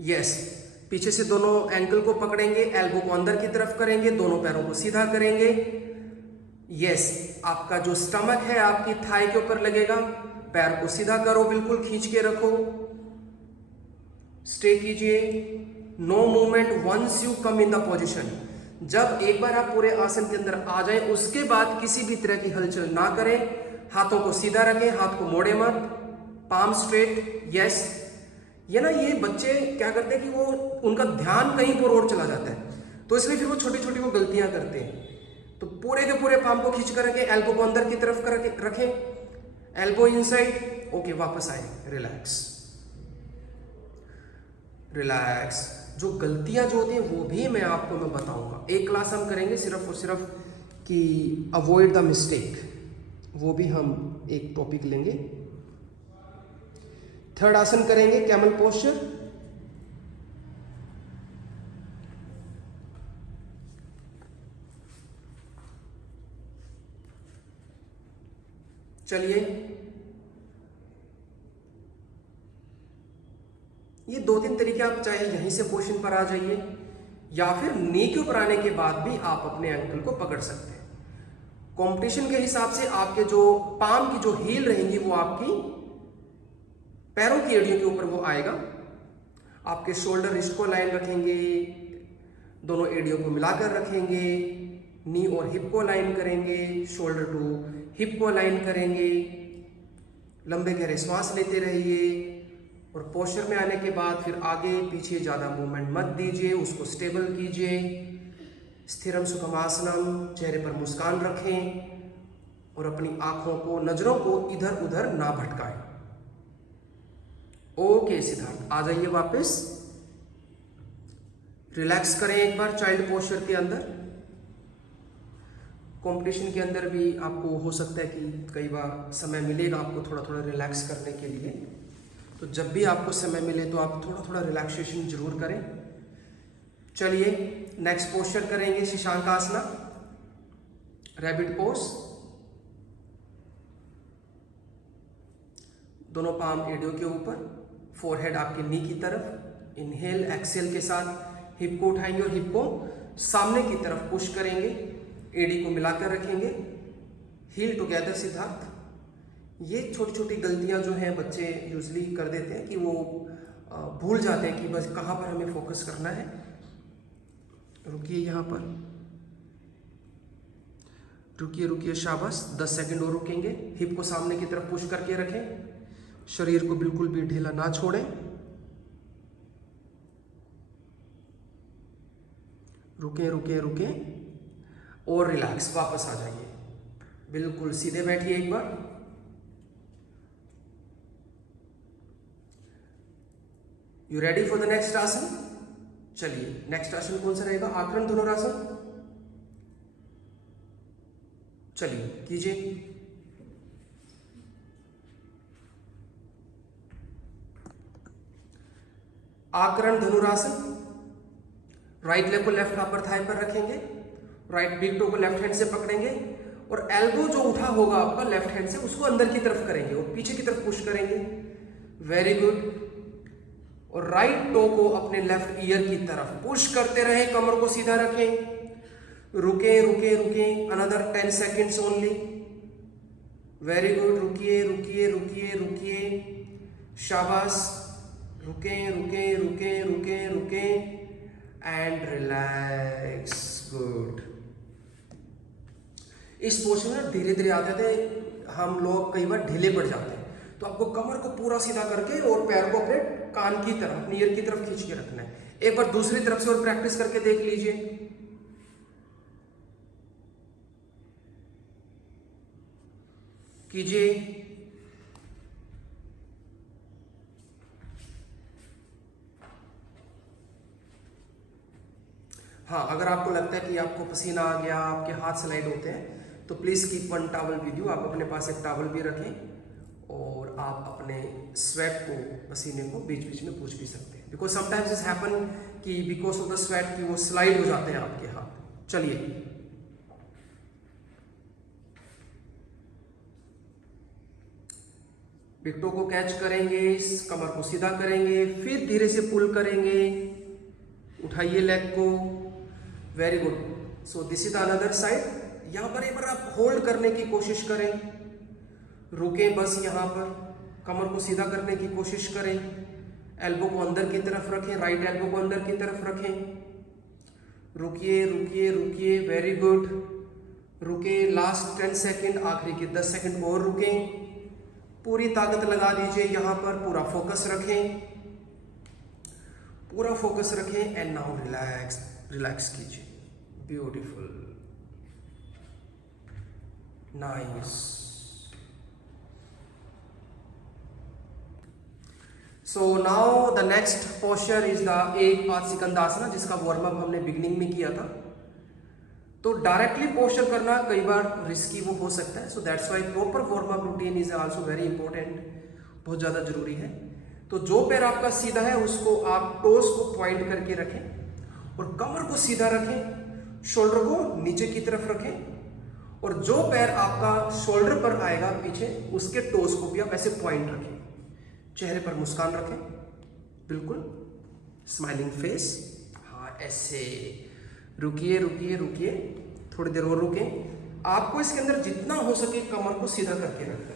yes. पीछे से दोनों एंकल को पकड़ेंगे, एल्बो को अंदर की तरफ करेंगे, दोनों पैरों को सीधा करेंगे, यस। आपका जो स्टमक है आपकी थाई के ऊपर लगेगा, पैर को सीधा करो, बिल्कुल खींच के रखो, स्टे कीजिए, no movement once you come in the position. जब एक बार आप पूरे आसन के अंदर आ जाए उसके बाद किसी भी तरह की हलचल ना करें, हाथों को सीधा रखें, हाथ को मोड़े मत, पाम स्ट्रेट। यस, ये ना ये बच्चे क्या करते हैं कि वो उनका ध्यान कहीं पर और चला जाता है, तो इसलिए फिर वो छोटी छोटी वो गलतियां करते हैं। तो पूरे के पूरे पाम को खींच कर रखें, एल्बो को अंदर की तरफ कर रखें, एल्बो इनसाइड। ओके, वापस आए, रिलैक्स रिलैक्स। जो गलतियां जो होती हैं वो भी मैं आपको बताऊंगा। एक क्लास हम करेंगे सिर्फ और सिर्फ कि अवॉइड द मिस्टेक, वो भी हम एक टॉपिक लेंगे। थर्ड आसन करेंगे कैमल पोस्चर। चलिए, ये 2-3 तरीके, आप चाहे यहीं से पोजीशन पर आ जाइए या फिर नी के ऊपर आने के बाद भी आप अपने एंकल को पकड़ सकते हैं। कंपटीशन के हिसाब से आपके जो पाम की जो हील रहेंगी वो आपकी पैरों की एड़ियों के ऊपर वो आएगा। आपके शोल्डर रिस्ट को लाइन रखेंगे, दोनों एड़ियों को मिलाकर रखेंगे, नी और हिप को लाइन करेंगे, शोल्डर टू हिप को लाइन करेंगे, लंबे गहरे श्वास लेते रहिए और पोस्चर में आने के बाद फिर आगे पीछे ज़्यादा मूवमेंट मत दीजिए, उसको स्टेबल कीजिए। स्थिरम सुखम आसनम, चेहरे पर मुस्कान रखें और अपनी आंखों को, नजरों को इधर उधर ना भटकाएं। ओके सिद्धार्थ, आ जाइए वापस, रिलैक्स करें एक बार चाइल्ड पोस्चर के अंदर। कंपटीशन के अंदर भी आपको हो सकता है कि कई बार समय मिलेगा आपको थोड़ा थोड़ा रिलैक्स करने के लिए, तो जब भी आपको समय मिले तो आप थोड़ा थोड़ा रिलैक्सेशन जरूर करें। चलिए, नेक्स्ट पोस्चर करेंगे शशांक आसना, रैबिट पोज। दोनों पाम एड़ियों के ऊपर, फोरहेड आपके नी की तरफ। इनहेल एक्सेल के साथ हिप को उठाएंगे और हिप को सामने की तरफ पुश करेंगे, एड़ी को मिलाकर रखेंगे, हील टुगेदर सिद्धार्थ। ये छोटी छोटी गलतियां जो हैं बच्चे यूजली कर देते हैं कि वो भूल जाते हैं कि बस कहाँ पर हमें फोकस करना है। रुकिए, यहाँ पर रुकिए रुकिए, शाबाश, 10 सेकंड और रुकेंगे। हिप को सामने की तरफ पुश करके रखें, शरीर को बिल्कुल भी ढीला ना छोड़ें। रुकें रुकें रुकें और रिलैक्स, वापस आ जाइए, बिल्कुल सीधे बैठिए एक बार। You ready for the next asana? चलिए, नेक्स्ट आसन कौन सा रहेगा? आकरण धनुरासन। चलिए कीजिए। आकरण धनुरासन। राइट लेग को लेफ्ट अपर थाई पर रखेंगे, राइट बिग टो को लेफ्ट हैंड से पकड़ेंगे और एल्बो जो उठा होगा आपका लेफ्ट हैंड से उसको अंदर की तरफ करेंगे और पीछे की तरफ पुश करेंगे। Very good. और राइट टो को अपने लेफ्ट ईयर की तरफ पुश करते रहे, कमर को सीधा रखें। रुके रुके रुके, another 10 seconds only. Very good, रुकिए रुकिए रुकिए रुकिए, शाबाश। रुके रुके रुके रुके रुके एंड रिलैक्स। गुड। इस पोस्चर में धीरे धीरे आते थे हम लोग, कई बार ढीले पड़ जाते हैं, तो आपको कमर को पूरा सीधा करके और पैर को अपने कान की तरफ, अपनी ईयर की तरफ खींच के रखना है। एक बार दूसरी तरफ से और प्रैक्टिस करके देख लीजिए। कीजिए। हाँ, अगर आपको लगता है कि आपको पसीना आ गया, आपके हाथ स्लाइड होते हैं, तो please keep one towel with you. आप अपने पास एक टॉवल भी रखें और आप अपने स्वेट को, पसीने को बीच बीच में पूछ भी सकते हैं, बिकॉज समटाइम्स इज हैपन कि बिकॉज ऑफ द स्वेट कि वो स्लाइड हो जाते हैं आपके हाथ। चलिए, बिग टो को कैच करेंगे, कमर को सीधा करेंगे, फिर धीरे से पुल करेंगे। उठाइए लेग को। Very good. So this is the another side. यहां पर एक बार आप होल्ड करने की कोशिश करें, रुकें बस यहां पर, कमर को सीधा करने की कोशिश करें, एल्बो को अंदर की तरफ रखें, राइट एल्बो को अंदर की तरफ रखें, रुकिए रुकिए रुकिए, वेरी गुड। रुके, लास्ट 10 सेकेंड, आखिरी के 10 सेकेंड और रुकें। पूरी ताकत लगा दीजिए यहाँ पर, पूरा फोकस रखें, पूरा फोकस रखें। एंड नाउ रिलैक्स, रिलैक्स कीजिए। Beautiful, nice. So now the next posture is the एक पाद सिकंदासना, जिसका वार्म अप हमने बिगनिंग में किया था। तो डायरेक्टली पोस्चर करना कई बार रिस्की वो हो सकता है, so that's why proper warm up routine is also very important, बहुत ज़्यादा जरूरी है। तो जो पैर आपका सीधा है उसको आप टोस को पॉइंट करके रखें और कमर को सीधा रखें, शोल्डर को नीचे की तरफ रखें, और जो पैर आपका शोल्डर पर आएगा पीछे, उसके टोस को भी आप ऐसे पॉइंट रखें। चेहरे पर मुस्कान रखें, बिल्कुल स्माइलिंग फेस। हाँ, ऐसे रुकिए रुकिए रुकिए, थोड़ी देर और रुकें। आपको इसके अंदर जितना हो सके कमर को सीधा करके रखना।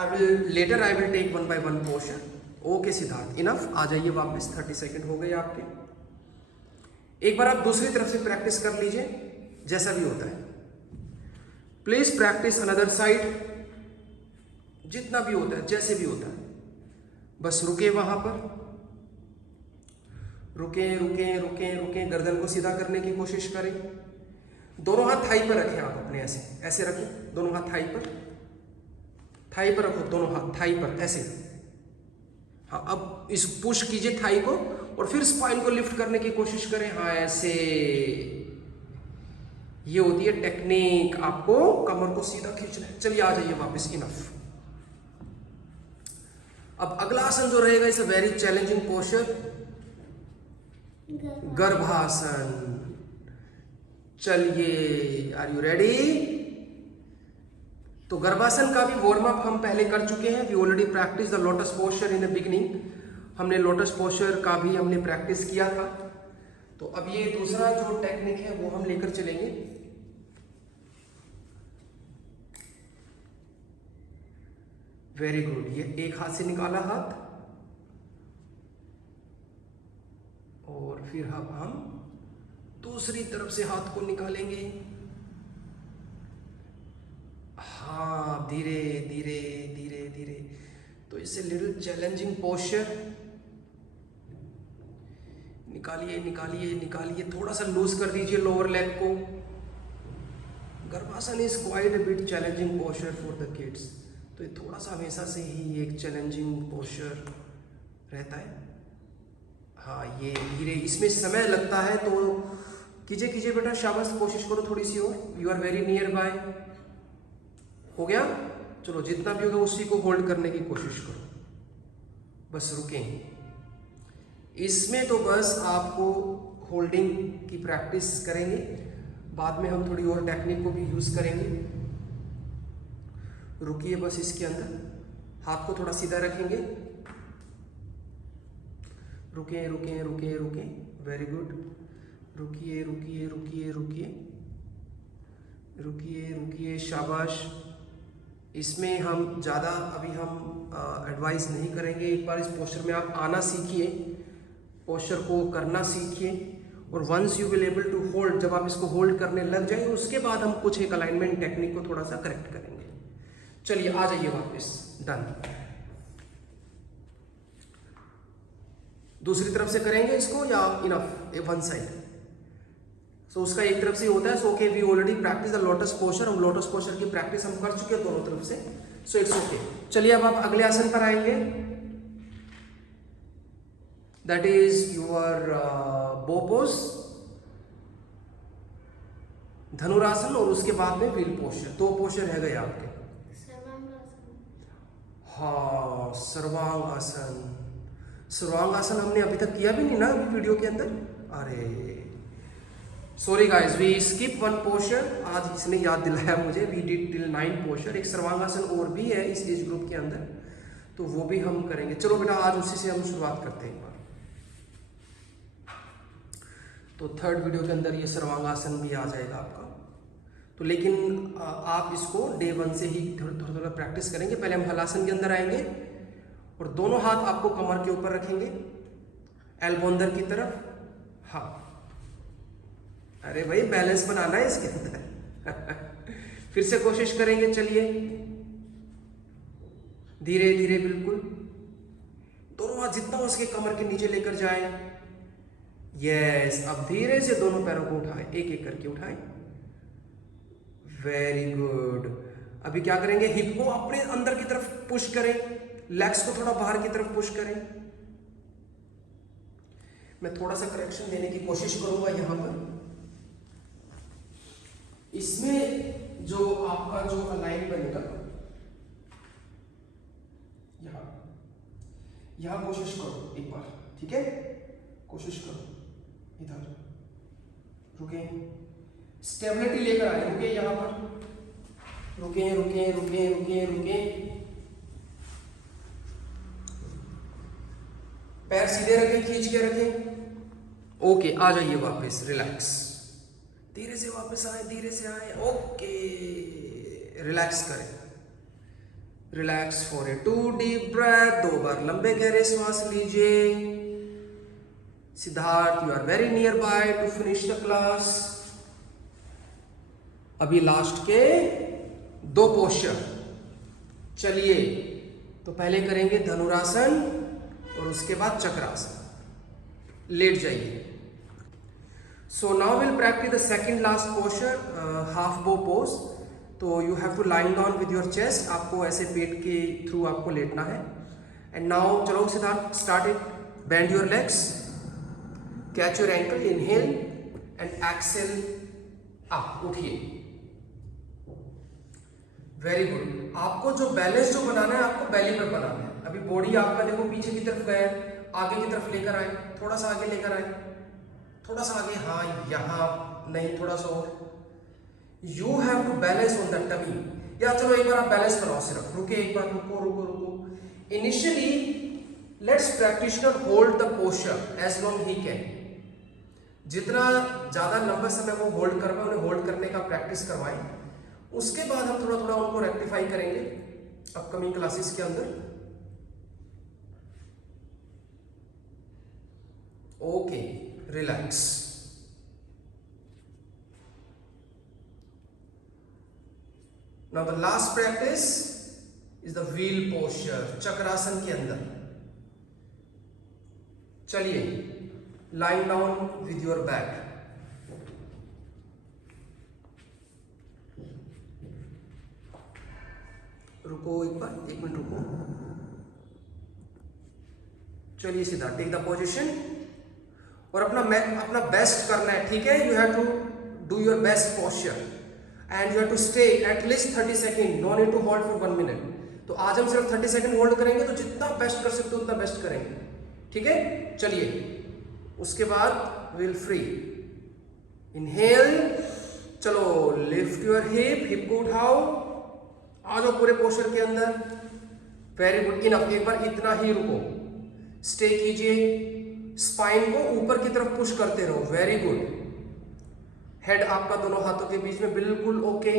I will take one by one posture. Okay Siddharth, enough, आ जाइए वापस। 30 सेकेंड हो गए आपके। एक बार आप दूसरी तरफ से प्रैक्टिस कर लीजिए, जैसा भी होता है। प्लीज प्रैक्टिस अनदर साइड, जितना भी होता है, जैसे भी होता है। बस रुके वहां पर, रुके रुके रुके रुके। गर्दन को सीधा करने की कोशिश करें। दोनों हाथ थाई पर रखें आप अपने, ऐसे ऐसे रखें। दोनों हाथ थाई पर, थाई पर रखो, दोनों हाथ थाई पर ऐसे। हाँ, अब इस पुश कीजिए थाई को और फिर स्पाइन को लिफ्ट करने की कोशिश करें। हाँ, ऐसे। ये होती है टेक्निक, आपको कमर को सीधा खींचना है। चलिए आ जाइए वापस, इनफ। अब अगला आसन जो रहेगा is a very challenging posture, garbhasana. चलिए, आर यू रेडी? तो गर्भासन का भी वार्म अप हम पहले कर चुके हैं। We already practice the lotus posture in the beginning. हमने लोटस पोस्चर का भी हमने प्रैक्टिस किया था। तो अब ये दूसरा जो टेक्निक है वो हम लेकर चलेंगे। Very good. ये एक हाथ से निकाला हाथ, और फिर अब हम दूसरी तरफ से हाथ को निकालेंगे। हाँ, धीरे धीरे धीरे धीरे। तो इससे लिटिल चैलेंजिंग पोस्चर। निकालिए निकालिए निकालिए, थोड़ा सा लूज कर दीजिए लोअर लेग को। Garbhasana is quite a bit challenging posture for the kids. तो ये थोड़ा सा हमेशा से ही एक चैलेंजिंग पोस्चर रहता है। हाँ, ये धीरे, इसमें समय लगता है, तो कीजिए कीजिए बेटा, शाबाश, कोशिश करो थोड़ी सी और। You are very near by. हो गया? चलो, जितना भी होगा उसी को होल्ड करने की कोशिश करो। बस रुकें। इसमें तो बस आपको होल्डिंग की प्रैक्टिस करेंगे, बाद में हम थोड़ी और टेक्निक को भी यूज करेंगे। रुकिए बस इसके अंदर, हाथ को थोड़ा सीधा रखेंगे। रुके रुके रुके रुके, वेरी गुड। रुकिए रुकिए रुकिए रुकिए रुकिए रुकिए, शाबाश। इसमें हम ज़्यादा अभी हम एडवाइस नहीं करेंगे। एक बार इस पोस्चर में आप आना सीखिए, पोस्चर को करना सीखिए, और once you will able to hold, जब आप इसको होल्ड करने लग जाए, उसके बाद हम कुछ एक अलाइनमेंट टेक्निक को थोड़ा सा करेक्ट करेंगे। चलिए आ जाइए वापस, डन। दूसरी तरफ से करेंगे इसको या इनफ? One side. सो उसका एक तरफ से होता है। So okay, we already practice the lotus posture. हम लोटस पोस्चर की प्रैक्टिस हम कर चुके हैं दोनों तरफ से। So it's okay. चलिए अब आप अगले आसन पर आएंगे, that is your bow pose, dhanurasana, और उसके बाद में व्हील पोस्चर। दो पोस्चर रह गए आपके। हाँ, सर्वांग आसन। सर्वांग आसन हमने अभी तक किया भी नहीं ना वीडियो के अंदर। अरे sorry guys, we skip one posture. आज इसने याद दिलाया मुझे। We did till 9 posture. एक सर्वांगासन और भी है इस एज ग्रुप के अंदर, तो वो भी हम करेंगे। चलो बेटा, आज उसी से हम शुरुआत करते हैं एक बार। तो थर्ड वीडियो के अंदर ये सर्वांगासन भी आ जाएगा आपका। तो लेकिन आप इसको डे 1 से ही थोड़ा थोड़ा प्रैक्टिस करेंगे। पहले हम हलासन के अंदर आएंगे और दोनों हाथ आपको कमर के ऊपर रखेंगे, एल्बो अंदर की तरफ, हाँ, अरे भाई बैलेंस बनाना है इसके अंदर। फिर से कोशिश करेंगे, चलिए धीरे धीरे, बिल्कुल दोनों हाथ जितना हो सके कमर के नीचे लेकर जाए। यस, अब धीरे से दोनों पैरों को उठाएं, एक एक करके उठाएं। Very good. अभी क्या करेंगे, हिप को अपने अंदर की तरफ पुश करें, लेग्स को थोड़ा बाहर की तरफ पुश करें। मैं थोड़ा सा करेक्शन देने की कोशिश करूंगा यहां पर। इसमें जो आपका जो अलाइन बनेगा, यहां कोशिश करो एक बार, ठीक है, कोशिश करो, इधर रुके, स्टेबिलिटी लेकर आए, रुके यहां पर, रुके रुके रुके रुके रुके, पैर सीधे रखें, खींच के रखें। ओके, आ जाइए वापस, रिलैक्स, धीरे से वापस आए, धीरे से आए। ओके, रिलैक्स करें, relax for a 2 deep breath, 2 बार लंबे गहरे श्वास लीजिए। Siddharth, you are very near by to finish the class. अभी लास्ट के 2 पोस्चर, चलिए, तो पहले करेंगे धनुरासन और उसके बाद चक्रासन। लेट जाइए। So now will practice the second last posture, half bow pose. तो you have to line down with your chest, आपको ऐसे पेट के थ्रू आपको लेटना है। एंड नाउ चलो Siddharth, start it. Bend your legs, catch your ankle, inhale and exhale up, उठिए। Very good. आपको जो बैलेंस जो बनाना है, आपको बेली पर बनाना है। अभी बॉडी आपका देखो पीछे की तरफ गया, आगे की तरफ लेकर आए, थोड़ा सा आगे लेकर आए, थोड़ा सा आगे, हाँ यहां नहीं, थोड़ा सा और। You have to balance on the tummy. या चलो एक बार आप बैलेंस बनाओ, सिर्फ रुके, एक बार रुको रुको रुको। Initially let's practitioner hold the posture as long he can. जितना ज्यादा लंबा समय वो होल्ड कर पाए, उन्हें होल्ड करने का प्रैक्टिस करवाएं। उसके बाद हम थोड़ा थोड़ा उनको रेक्टिफाई करेंगे अपकमिंग क्लासेस के अंदर। Okay, relax. Now the last practice is the wheel posture, chakrasana के अंदर। चलिए, line down with your back. रुको एक बार, 1 मिनट रुको। चलिए सिद्धार्थ, टेक द पोजीशन और अपना बेस्ट करना है, ठीक है। You have to do your best posture and you have to stay at least 30 second, no need to hold for 1 minute. तो आज हम सिर्फ 30 सेकेंड होल्ड करेंगे, तो जितना बेस्ट कर सकते हो उतना बेस्ट करेंगे, ठीक है। चलिए, उसके बाद विल फ्री, इनहेल, चलो लिफ्ट योर हिप, हिप को उठाओ, आ जाओ पूरे पोस्चर के अंदर। Very good, enough. एक बार इतना ही रुको, स्टे कीजिए, स्पाइन को ऊपर की तरफ पुश करते रहो। Very good. हेड आपका दोनों हाथों के बीच में, बिल्कुल ओके।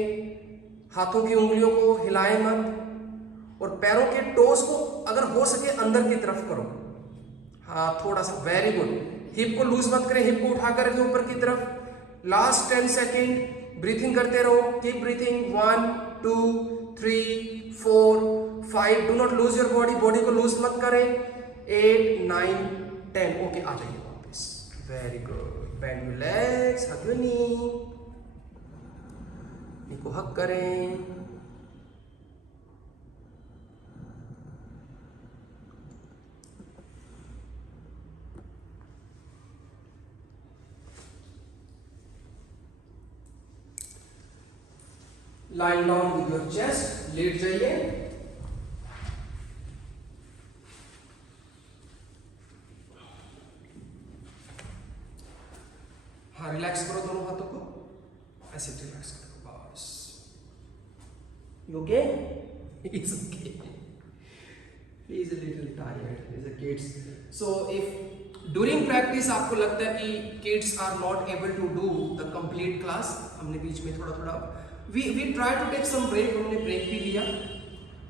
हाथों की उंगलियों को हिलाएं मत और पैरों के टोस को अगर हो सके अंदर की तरफ करो, हाँ थोड़ा सा। Very good. हिप को लूज मत करें, हिप को उठाकर रखें ऊपर की तरफ। लास्ट 10 सेकेंड ब्रीथिंग करते रहो, keep breathing. 1 2 3 4 5, do not lose your body, body को लूज मत करें। 8 9 10, ओके, आ जाइए वापस। Very good. Bend your legs, hug your knee, इनको हक करें। Line down with your chest, लेट जाइए। हाँ, रिलैक्स करो दोनों हाथों को, ऐसे रिलैक्स करो बस। You okay? He's okay. He is a little tired. He's a kids. So if during practice आपको लगता है कि kids are not able to do the complete class, हमने बीच में थोड़ा थोड़ा we try to take some break, हमने break भी लिया,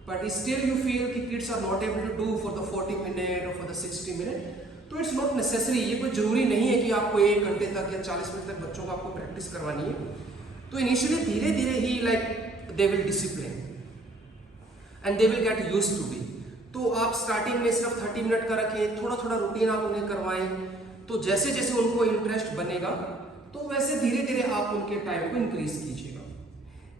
but still you feel कि kids are not able to do for the 40 minute or for the 60 minute, तो तो इट्स नॉट नेसेसरी, ये कोई जरूरी नहीं है कि आपको 1 घंटे तक या 40 मिनट तक बच्चों को आपको प्रैक्टिस करवानी है। तो इनिशियली धीरे धीरे ही like they will discipline and they will get used to be. तो आप स्टार्टिंग में सिर्फ 30 मिनट का रखें, थोड़ा थोड़ा रूटीन आप उन्हें करवाएं, तो जैसे जैसे उनको इंटरेस्ट बनेगा तो वैसे धीरे धीरे आप उनके टाइम को इंक्रीज कीजिएगा।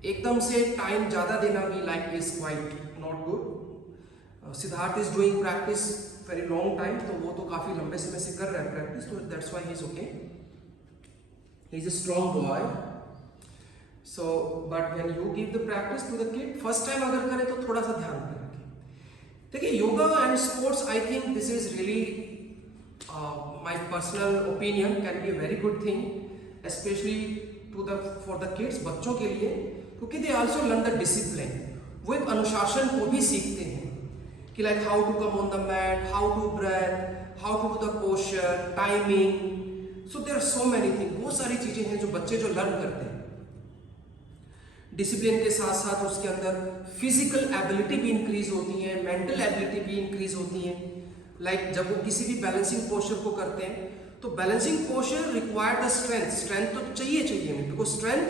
एकदम से टाइम ज़्यादा देना भी like is quite not good. Siddharth is doing practice very long time, तो वो तो काफ़ी लंबे समय से कर रहा है प्रैक्टिस, तो that's why he is okay, he is a strong boy. So but when you give the practice to the kid, first time अगर करें तो थोड़ा सा ध्यान में रखें। देखिए, yoga and sports, I think this is really my personal opinion, can be a very good thing, specially for the kids, बच्चों के लिए, क्योंकि they also learn the discipline. वो एक अनुशासन को भी सीखते हैं कि like how to come on the mat, how to breathe, how to do the posture, timing. So there are so many thing, बहुत सारी चीजें हैं जो बच्चे जो लर्न करते हैं। डिसिप्लिन के साथ साथ उसके अंदर फिजिकल एबिलिटी भी इंक्रीज होती है, मेंटल एबिलिटी भी इंक्रीज होती है। लाइक जब वो किसी भी बैलेंसिंग पोस्चर को करते हैं, तो balancing posture require the strength, strength तो चाहिए हमें, because strength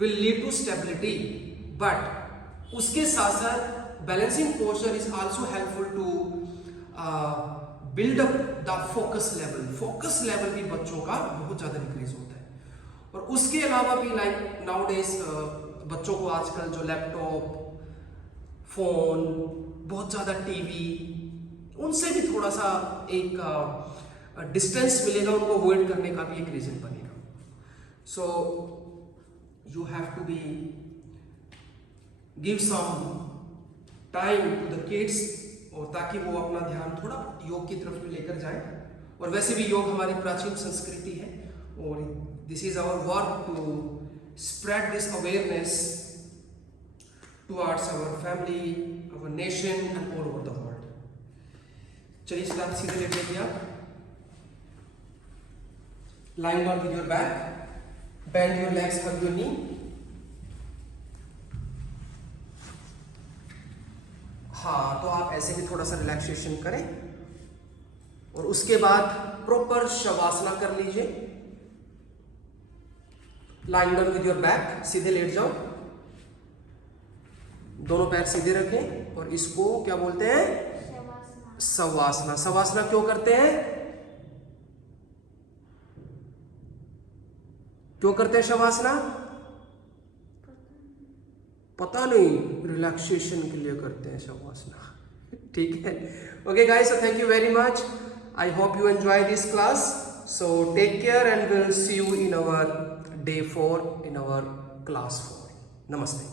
will lead to stability, but उसके साथ साथ balancing posture is also helpful to build up the focus level. Focus level भी बच्चों का बहुत ज्यादा इंक्रीज होता है। और उसके अलावा भी लाइक नाउ डेज बच्चों को आजकल जो लैपटॉप, फोन, बहुत ज्यादा टीवी, उनसे भी थोड़ा सा एक डिस्टेंस मिलेगा, उनको अवॉइड करने का भी एक रीजन बनेगा। So you have to be give some time to the kids, और ताकि वो अपना ध्यान थोड़ा योग की तरफ भी लेकर जाए। और वैसे भी योग हमारी प्राचीन संस्कृति है, और this is our work to spread this awareness towards our family, our nation and all over the world. चलिए स्टार्ट, सीधे लेट जाइए आप, lying down with your back, bend your legs, hug your knee. हाँ, तो आप ऐसे ही थोड़ा सा रिलैक्सेशन करें और उसके बाद प्रॉपर शवासना कर लीजिए। Lying down with your back, सीधे लेट जाओ, दोनों पैर सीधे रखें, और इसको क्या बोलते हैं? शवासना। शवासना क्यों करते हैं? क्यों करते हैं शवासना? पता नहीं, रिलैक्सेशन के लिए करते हैं शवासना। ठीक है, okay guys, so thank you very much. I hope you enjoy this class. So take care and we'll see you in our day 4 in our class 4. Namaste.